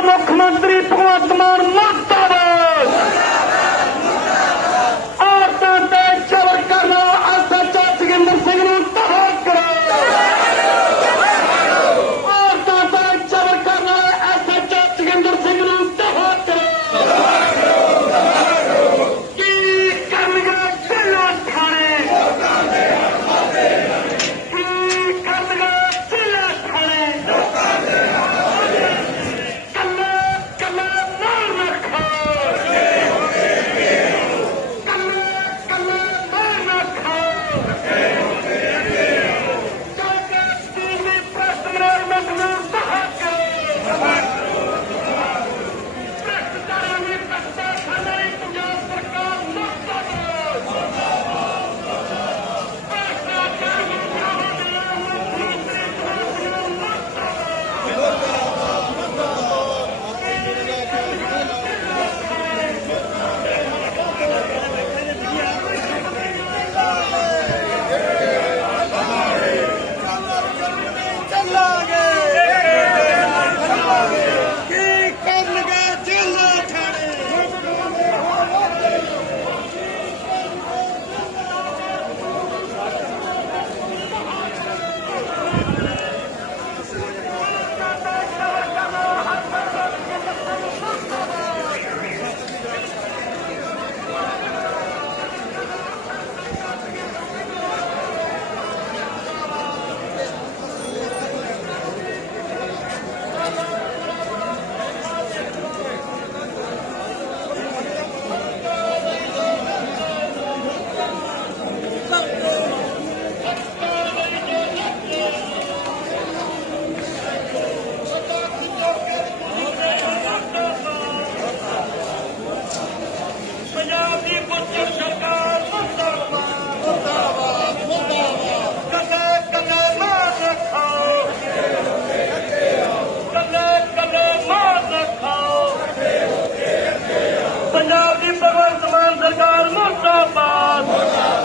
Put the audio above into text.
ਮੁੱਖ ਮੰਤਰੀ ਭਗਵੰਤ ਮਾਨ ਮੁਰਦਾ ભગવંત માન સરકાર મોટાબાદ